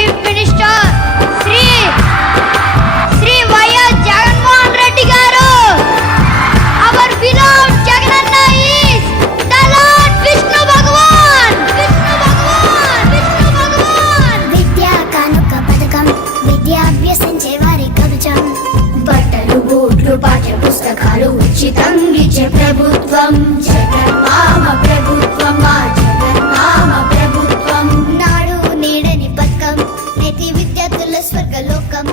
Chief minister Shri Shri YS Jaganmohan Reddy గారు. Our beloved Jaganna is the Vishnu Bhagwan Vishnu Bhagwan Vishnu Bhagwan Vidya Kanuka పథకం విద్య అభ్యసించే వారి కవచం. బట్టలు బూట్లు పాఠ్య పుస్తకాలు ఉచితం విద్య ప్రభుత్వం. జగన్ నేటి విద్యార్థుల స్వర్గలోకం.